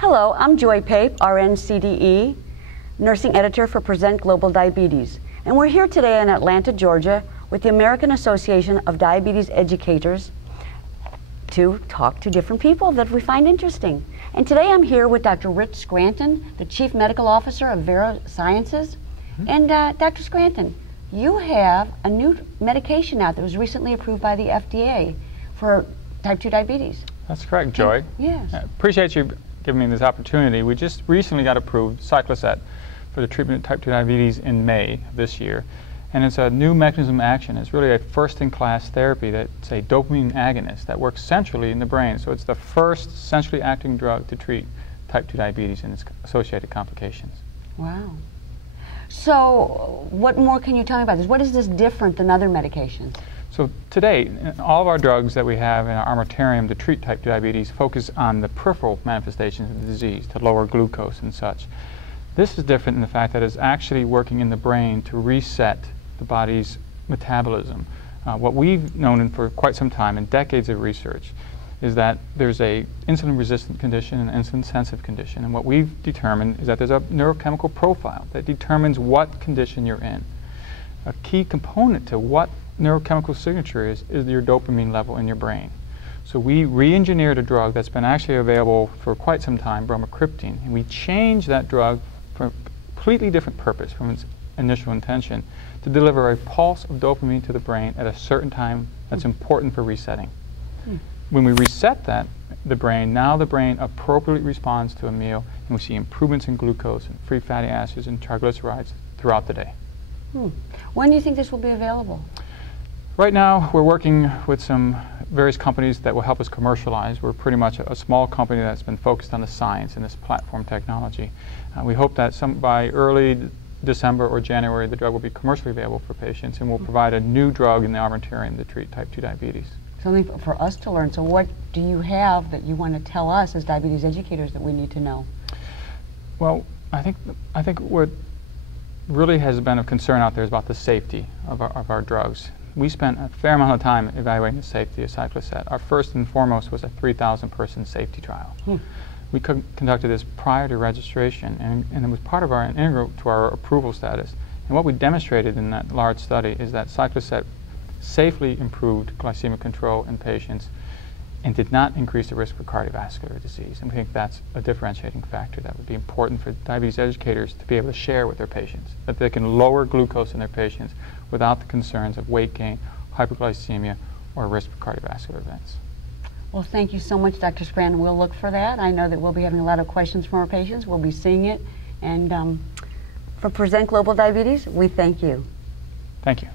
Hello, I'm Joy Pape, RN CDE, Nursing Editor for Present Global Diabetes. And we're here today in Atlanta, Georgia with the American Association of Diabetes Educators to talk to different people that we find interesting. And today I'm here with Dr. Rich Scranton, the Chief Medical Officer of Vera Sciences. And Dr. Scranton, you have a new medication out that was recently approved by the FDA for type 2 diabetes. That's correct, Joy. Yes. Appreciate you giving me this opportunity. We just recently got approved Cycloset for the treatment of type 2 diabetes in May of this year. And it's a new mechanism of action. It's really a first-in-class therapy that's a dopamine agonist that works centrally in the brain. So it's the first centrally acting drug to treat type 2 diabetes and its associated complications. Wow. So what more can you tell me about this? What is this different than other medications? So today, all of our drugs that we have in our armamentarium to treat type 2 diabetes focus on the peripheral manifestations of the disease, to lower glucose and such. This is different in the fact that it's actually working in the brain to reset the body's metabolism. What we've known for quite some time, in decades of research, is that there's a insulin-resistant condition and an insulin-sensitive condition. And what we've determined is that there's a neurochemical profile that determines what condition you're in. A key component to what neurochemical signature is your dopamine level in your brain. So we re-engineered a drug that's been actually available for quite some time, bromocriptine, and we changed that drug for a completely different purpose from its initial intention, to deliver a pulse of dopamine to the brain at a certain time that's important for resetting. When we reset the brain appropriately responds to a meal, and we see improvements in glucose and free fatty acids and triglycerides throughout the day. When do you think this will be available? Right now, we're working with some various companies that will help us commercialize. We're pretty much a small company that's been focused on the science and this platform technology. We hope that by early December or January, the drug will be commercially available for patients, and we'll provide a new drug in the armamentarium to treat type 2 diabetes. Something for us to learn. So what do you have that you want to tell us as diabetes educators that we need to know? Well, I think what really has been of concern out there is about the safety of our drugs. We spent a fair amount of time evaluating the safety of Cycloset. Our first and foremost was a 3,000-person safety trial. We conducted this prior to registration, and it was part of our integral to our approval status. And what we demonstrated in that large study is that Cycloset safely improved glycemic control in patients and did not increase the risk for cardiovascular disease. And we think that's a differentiating factor that would be important for diabetes educators to be able to share with their patients, that they can lower glucose in their patients without the concerns of weight gain, hyperglycemia, or risk for cardiovascular events. Well, thank you so much, Dr. Scranton. We'll look for that. I know that we'll be having a lot of questions from our patients. We'll be seeing it. And for Present Global Diabetes, we thank you. Thank you.